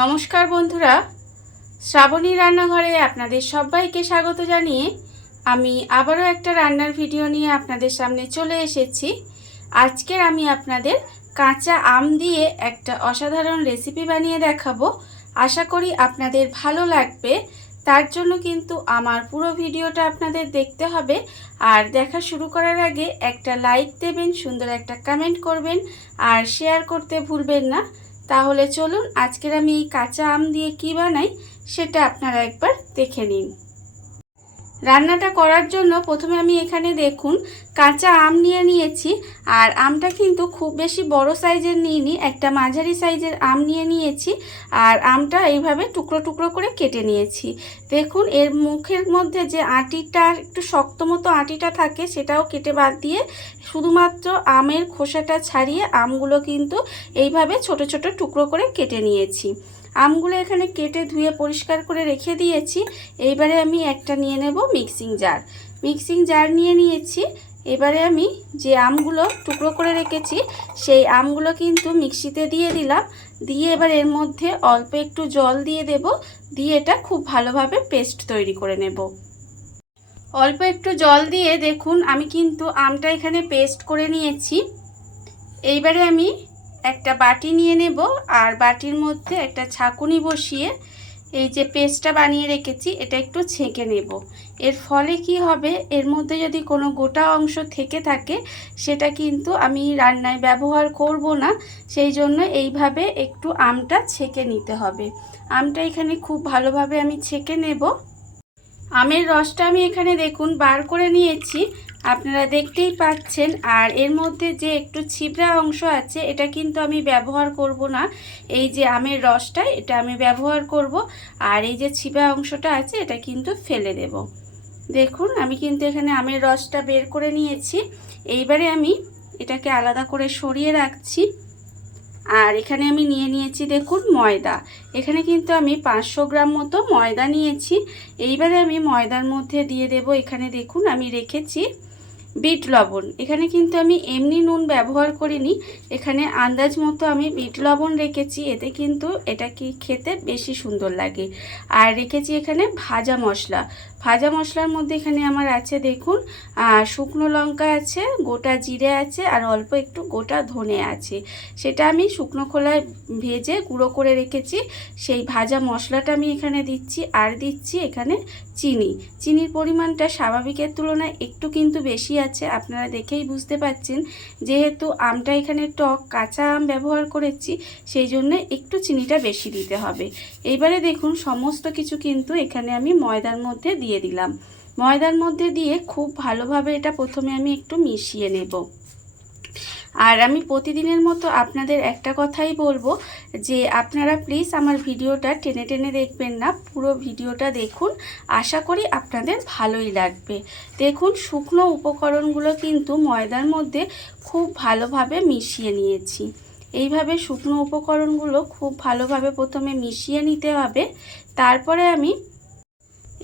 নমস্কার বন্ধুরা, শ্রাবণী রান্নাঘরে আপনাদের সবাইকে স্বাগত জানিয়ে আমি আবারও একটা রান্নার ভিডিও নিয়ে আপনাদের সামনে চলে এসেছি। আজকের আমি আপনাদের কাঁচা আম দিয়ে একটা অসাধারণ রেসিপি বানিয়ে দেখাবো। আশা করি আপনাদের ভালো লাগবে। তার জন্য কিন্তু আমার পুরো ভিডিওটা আপনাদের দেখতে হবে। আর দেখা শুরু করার আগে একটা লাইক দেবেন, সুন্দর একটা কমেন্ট করবেন আর শেয়ার করতে ভুলবেন না। তাহলে চলুন আজকের আমি এই কাঁচা আম দিয়ে কি বানাই সেটা আপনারা একবার দেখে নিন। রান্নাটা করার জন্য প্রথমে আমি এখানে দেখুন কাঁচা আম নিয়ে নিয়েছি। আর আমটা কিন্তু খুব বেশি বড় সাইজের নিইনি, একটা মাঝারি সাইজের আম নিয়ে নিয়েছি। আর আমটা এইভাবে টুকরো টুকরো করে কেটে নিয়েছি। দেখুন এর মুখের মধ্যে যে আঁটিটা একটু শক্ত মতো আঁটিটা থাকে সেটাও কেটে বাদ দিয়ে শুধুমাত্র আমের খোসাটা ছাড়িয়ে আমগুলো কিন্তু এইভাবে ছোট ছোট টুকরো করে কেটে নিয়েছি। আমগুলো এখানে কেটে ধুয়ে পরিষ্কার করে রেখে দিয়েছি। এইবারে আমি একটা নিয়ে নেব মিক্সিং জার নিয়ে নিয়েছি। এবারে আমি যে আমগুলো টুকরো করে রেখেছি সেই আমগুলো কিন্তু মিক্সিতে দিয়ে দিলাম। দিয়ে এবার এর মধ্যে অল্প একটু জল দিয়ে দেব, দিয়ে এটা খুব ভালোভাবে পেস্ট তৈরি করে নেব। অল্প একটু জল দিয়ে দেখুন আমি কিন্তু আমটা এখানে পেস্ট করে নিয়েছি। এইবারে আমি একটা বাটি নিয়ে নেব আর বাটির মধ্যে একটা ছাঁকুনি বসিয়ে এই যে পেস্টটা বানিয়ে রেখেছি এটা একটু ছেঁকে নেব। এর ফলে কি হবে, এর মধ্যে যদি কোনো গোটা অংশ থেকে থাকে সেটা কিন্তু আমি রান্নায় ব্যবহার করব না। সেই জন্য এইভাবে একটু আমটা ছেঁকে নিতে হবে। আমটা এখানে খুব ভালোভাবে আমি ছেঁকে নেব। আমের রসটা আমি এখানে দেখুন বার করে নিয়েছি, আপনারা দেখতেই পাচ্ছেন। আর এর মধ্যে যে একটু ছিবড়া অংশ আছে এটা কিন্তু আমি ব্যবহার করব না। এই যে আমের রসটা এটা আমি ব্যবহার করব। আর এই যে ছিবড়া অংশটা আছে এটা কিন্তু ফেলে দেব। দেখুন আমি কিন্তু এখানে আমের রসটা বের করে নিয়েছি। এইবারে আমি এটাকে আলাদা করে সরিয়ে রাখছি। আর এখানে আমি নিয়ে নিয়েছি দেখুন ময়দা। এখানে কিন্তু আমি 500 গ্রাম মতো ময়দা নিয়েছি। এইবারে আমি ময়দার মধ্যে দিয়ে দেব, এখানে দেখুন আমি রেখেছি বিট লবণ। এখানে কিন্তু আমি এমনি নুন ব্যবহার করিনি, এখানে আন্দাজ মতো আমি বিট লবণ রেখেছি, এতে কিন্তু এটা কি খেতে বেশি সুন্দর লাগে। আর রেখেছি এখানে ভাজা মশলার মধ্যে এখানে আমার আছে দেখুন শুকনো লঙ্কা আছে, গোটা জিরে আছে আর অল্প একটু গোটা ধনে আছে। সেটা আমি শুকনো খোলায় ভেজে গুঁড়ো করে রেখেছি। সেই ভাজা মশলাটা আমি এখানে দিচ্ছি। আর দিচ্ছি এখানে চিনির পরিমাণটা স্বাভাবিকের তুলনায় একটু কিন্তু বেশি আছে, আপনারা দেখেই বুঝতে পাচ্ছেন। যেহেতু আমটা এখানে টক কাঁচা আম ব্যবহার করেছি সেই জন্য একটু চিনিটা বেশি দিতে হবে। এইবারে দেখুন সমস্ত কিছু কিন্তু এখানে আমি ময়দার মধ্যে দিয়ে দিলাম। ময়দার মধ্যে দিয়ে খুব ভালোভাবে এটা প্রথমে আমি একটু মিশিয়ে নেব। আর আমি প্রতিদিনের মতো আপনাদের একটা কথাই বলবো যে আপনারা প্লিজ আমার ভিডিওটা টেনে টেনে দেখবেন না, পুরো ভিডিওটা দেখুন, আশা করি আপনাদের ভালোই লাগবে। দেখুন শুকনো উপকরণগুলো কিন্তু ময়দার মধ্যে খুব ভালোভাবে মিশিয়ে নিয়েছি। এইভাবে শুকনো উপকরণগুলো খুব ভালোভাবে প্রথমে মিশিয়ে নিতে হবে। তারপরে আমি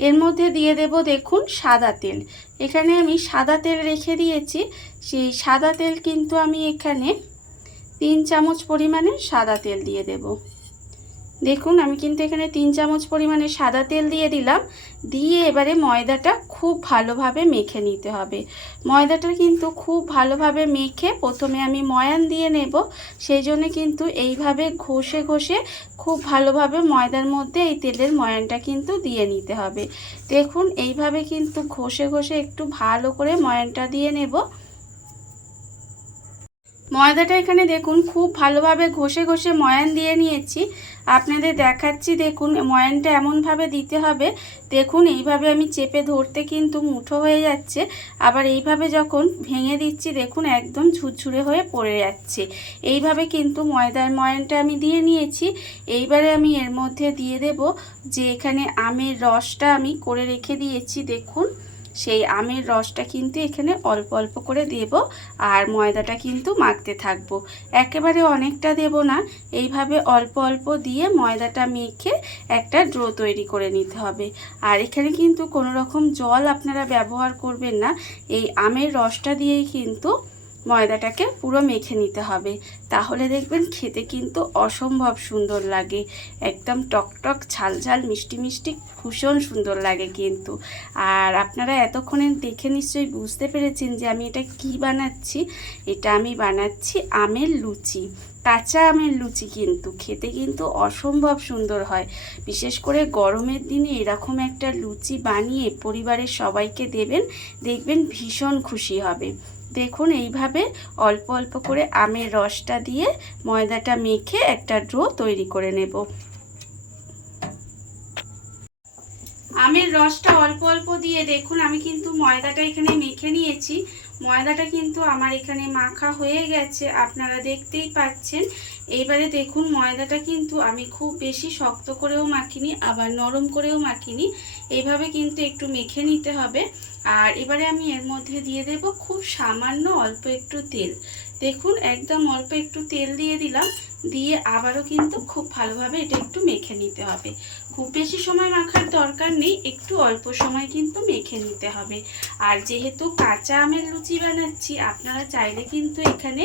এর মধ্যে দিয়ে দেব দেখুন সাদা তেল। এখানে আমি সাদা তেল রেখে দিয়েছি। সেই সাদা তেল কিন্তু আমি এখানে 3 চামচ পরিমাণে সাদা তেল দিয়ে দেব। দেখুন আমি কিন্তু এখানে 3 চামচ পরিমাণে সাদা তেল দিয়ে দিলাম। দিয়ে এবারে ময়দাটা খুব ভালোভাবে মেখে নিতে হবে। ময়দাটা কিন্তু খুব ভালোভাবে মেখে প্রথমে আমি ময়ান দিয়ে নেব। সেই জন্য কিন্তু এইভাবে ঘষে ঘষে খুব ভালোভাবে ময়দার মধ্যে এই তেলের ময়ানটা কিন্তু দিয়ে নিতে হবে। দেখুন এইভাবে কিন্তু ঘষে ঘষে একটু ভালো করে ময়ানটা দিয়ে নেব। ময়দাটা এখানে দেখুন খুব ভালোভাবে ঘষে ঘষে ময়ান দিয়ে নিয়েছি। আপনাদের দেখাচ্ছি দেখুন ময়ানটা এমনভাবে দিতে হবে, দেখুন এইভাবে আমি চেপে ধরতে কিন্তু মুঠো হয়ে যাচ্ছে। আবার এইভাবে যখন ভেঙে দিচ্ছি দেখুন একদম ঝুরঝুরে হয়ে পড়ে যাচ্ছে। এইভাবে কিন্তু ময়ানটা আমি দিয়ে নিয়েছি। এইবারে আমি এর মধ্যে দিয়ে দেব যে এখানে আমের রসটা আমি করে রেখে দিয়েছি দেখুন, সেই আমের রসটা কিন্তু এখানে অল্প অল্প করে দেব। আর ময়দাটা কিন্তু মাখতে থাকবো, একেবারে অনেকটা দেব না, এইভাবে অল্প অল্প দিয়ে ময়দাটা মেখে একটা ডো তৈরি করে নিতে হবে। আর এখানে কিন্তু কোনো রকম জল আপনারা ব্যবহার করবেন না, এই আমের রসটা দিয়েই কিন্তু ময়দাটাকে পুরো মেখে নিতে হবে। তাহলে দেখবেন খেতে কিন্তু অসম্ভব সুন্দর লাগে, একদম টকটক ঝালঝাল মিষ্টি মিষ্টি ভীষণ সুন্দর লাগে কিন্তু। আর আপনারা এতক্ষণে দেখে নিশ্চয়ই বুঝতে পেরেছেন যে আমি এটা কি বানাচ্ছি। এটা আমি বানাচ্ছি আমের লুচি, কাঁচা আমের লুচি। কিন্তু খেতে কিন্তু অসম্ভব সুন্দর হয়। বিশেষ করে গরমের দিনে এরকম একটা লুচি বানিয়ে পরিবারের সবাইকে দেবেন, দেখবেন ভীষণ খুশি হবে। দেখুন এইভাবে অল্প অল্প করে আমের রসটা দিয়ে ময়দাটা মেখে একটা ডো তৈরি করে নেব। আমের রসটা অল্প অল্প দিয়ে দেখুন আমি কিন্তু ময়দাটা এখানে মেখে নিয়েছি। ময়দাটা কিন্তু আমার এখানে মাখা হয়ে গেছে, আপনারা দেখতেই পাচ্ছেন। এইবারে দেখুন ময়দাটা কিন্তু আমি খুব বেশি শক্ত করেও মাখিনি, আবার নরম করেও মাখিনি। এইভাবে কিন্তু একটু মেখে নিতে হবে। আর এবারে আমি এর মধ্যে দিয়ে দেব খুব সামান্য অল্প একটু তেল। দেখুন একদম অল্প একটু তেল দিয়ে দিলাম, দিয়ে আবারও কিন্তু খুব ভালোভাবে এটা একটু মেখে নিতে হবে। খুব বেশি সময় মাখার দরকার নেই, একটু অল্প সময় কিন্তু মেখে নিতে হবে। আর যেহেতু কাঁচা আমের লুচি বানাচ্ছি, আপনারা চাইলে কিন্তু এখানে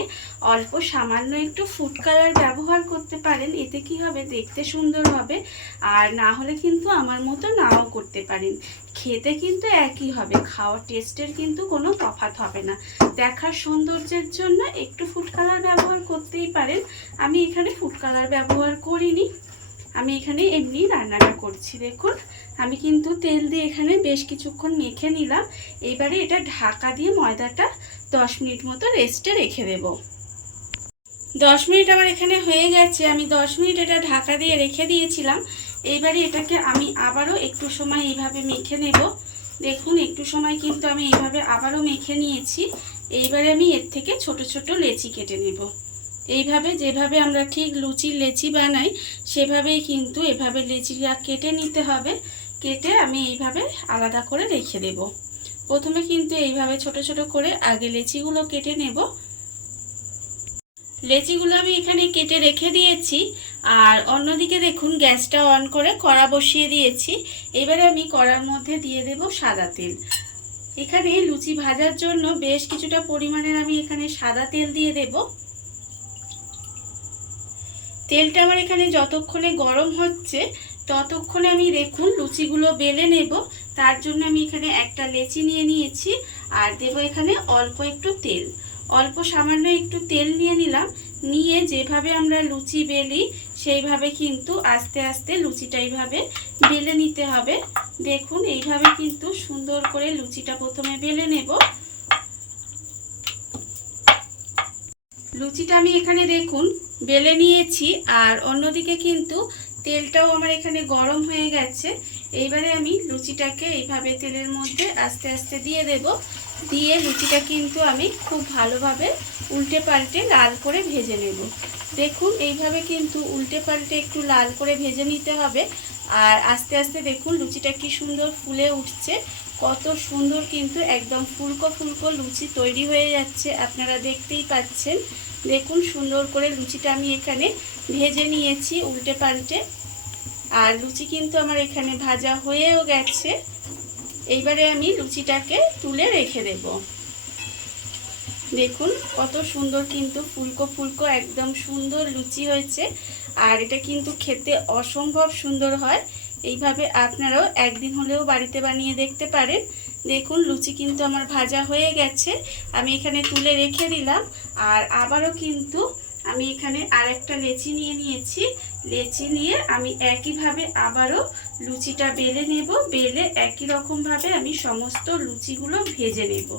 অল্প সামান্য একটু ফুড কালার ব্যবহার করতে পারেন। এতে কি হবে, দেখতে সুন্দর হবে। আর না হলে কিন্তু আমার মতো নাও করতে পারেন, খেতে কিন্তু একই হবে, খাওয়ার টেস্টের কিন্তু কোনো তফাৎ হবে না। দেখার সৌন্দর্যের জন্য একটু ফুড কালার ব্যবহার করতেই পারেন। আমি এখানে ফুড কালার ব্যবহার করিনি, আমি এখানে এমনি রান্নাটা করছি। দেখুন আমি কিন্তু তেল দিয়ে এখানে বেশ কিছুক্ষণ মেখে নিলাম। এবারে এটা ঢাকা দিয়ে ময়দাটা 10 মিনিট মতো রেস্টে রেখে দেব। 10 মিনিট আমার এখানে হয়ে গেছে, আমি 10 মিনিট এটা ঢাকা দিয়ে রেখে দিয়েছিলাম। এইবারে এটাকে আমি আবারও একটু সময় এইভাবে মেখে নেব। দেখুন একটু সময় কিন্তু আমি এইভাবে আবারও মেখে নিয়েছি। এইবারে আমি এর থেকে ছোট ছোট লেচি কেটে নেব। এইভাবে যেভাবে আমরা ঠিক লুচির লেচি বানাই সেভাবেই কিন্তু এভাবে লেচিটা কেটে নিতে হবে। কেটে আমি এইভাবে আলাদা করে রেখে দেব। প্রথমে কিন্তু এইভাবে ছোট ছোট করে আগে লেচিগুলো কেটে নেব। লেচিগুলো আমি এখানে কেটে রেখে দিয়েছি। আর অন্যদিকে দেখুন গ্যাসটা অন করে কড়া বসিয়ে দিয়েছি। এবারে আমি কড়ার মধ্যে দিয়ে দেব সাদা তেল। এখানে লুচি ভাজার জন্য বেশ কিছুটা পরিমাণের আমি এখানে সাদা তেল দিয়ে দেব। তেলটা আমার এখানে যতক্ষণে গরম হচ্ছে ততক্ষণে আমি দেখুন লুচিগুলো বেলে নেব। তার জন্য আমি এখানে একটা লেচি নিয়ে নিয়েছি আর দেব এখানে অল্প একটু তেল। অল্প সামান্য একটু তেল নিয়ে নিলাম, নিয়ে যেভাবে আমরা লুচি বেলি সেইভাবে কিন্তু আস্তে আস্তে লুচিটা এইভাবে বেলে নিতে হবে। দেখুন এইভাবে কিন্তু সুন্দর করে লুচিটা প্রথমে বেলে নেব। লুচিটা আমি এখানে দেখুন বেলে নিয়েছি আর অন্যদিকে কিন্তু তেলটাও আমার এখানে গরম হয়ে গেছে। এইবারে আমি লুচিটাকে এইভাবে তেলের মধ্যে আস্তে আস্তে দিয়ে দেব। দিয়ে লুচিটা কিন্তু আমি খুব ভালোভাবে উল্টে পাল্টে লাল করে ভেজে নেব। দেখুন এইভাবে কিন্তু উল্টে পাল্টে একটু লাল করে ভেজে নিতে হবে। আর আস্তে আস্তে দেখুন লুচিটা কি সুন্দর ফুলে উঠছে, কত সুন্দর কিন্তু একদম ফুলকো ফুলকো লুচি তৈরি হয়ে যাচ্ছে, আপনারা দেখতেই পাচ্ছেন। দেখুন সুন্দর করে লুচিটা আমি এখানে ভেজে নিয়েছি উল্টে পাল্টে। আর লুচি কিন্তু আমার এখানে ভাজা হয়েও গেছে। এইবারে আমি লুচিটাকে তুলে রেখে দেব। দেখুন কত সুন্দর কিন্তু ফুলকো ফুলকো একদম সুন্দর লুচি হয়েছে। আর এটা কিন্তু খেতে অসম্ভব সুন্দর হয়। এইভাবে আপনারাও একদিন হলেও বাড়িতে বানিয়ে দেখতে পারেন। দেখুন লুচি কিন্তু আমার ভাজা হয়ে গেছে, আমি এখানে তুলে রেখে দিলাম। আর আবারও কিন্তু আমি এখানে আরেকটা লেচি নিয়ে নিয়েছি। লেচি নিয়ে আমি একইভাবে আবারও লুচিটা বেলে নেব। বেলে একই রকমভাবে আমি সমস্ত লুচিগুলো ভেজে নেব।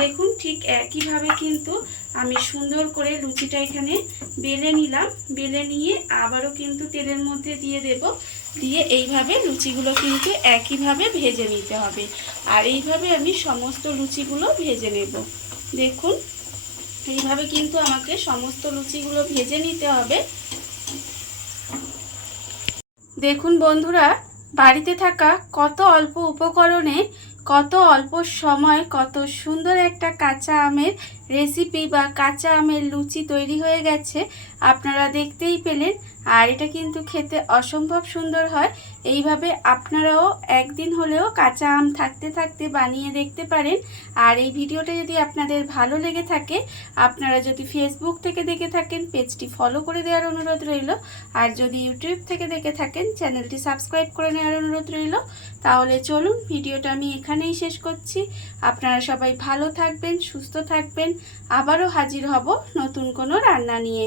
দেখুন ঠিক একইভাবে কিন্তু আমি সুন্দর করে লুচিটা এখানে বেলে নিলাম। বেলে নিয়ে আবারও কিন্তু তেলের মধ্যে দিয়ে দেব। দিয়ে এইভাবে লুচিগুলো কিন্তু একইভাবে ভেজে নিতে হবে। আর এইভাবে আমি সমস্ত লুচিগুলো ভেজে নেব। দেখুন এইভাবে কিন্তু আমাকে সমস্ত লুচিগুলো ভেজে নিতে হবে। দেখুন বন্ধুরা, বাড়িতে থাকা কত অল্প উপকরণে কত অল্প সময় কত সুন্দর একটা কাঁচা আমের রেসিপি বা কাঁচা আমের লুচি তৈরি হয়ে গেছে। আপনারা দেখতেই পেলেন। আর এটা কিন্তু খেতে অসম্ভব সুন্দর হয়। এইভাবে আপনারাও একদিন হলেও কাঁচা আম থাকতে থাকতে বানিয়ে দেখতে পারেন। আর এই ভিডিওটা যদি আপনাদের ভালো লেগে থাকে, আপনারা যদি ফেসবুক থেকে দেখে থাকেন পেজটি ফলো করে দেওয়ার অনুরোধ রইল। আর যদি ইউটিউব থেকে দেখে থাকেন চ্যানেলটি সাবস্ক্রাইব করে নেওয়ার অনুরোধ রইল। তাহলে চলুন ভিডিওটা আমি এখানেই শেষ করছি। আপনারা সবাই ভালো থাকবেন, সুস্থ থাকবেন। আবারও হাজির হব নতুন কোনো রান্না নিয়ে।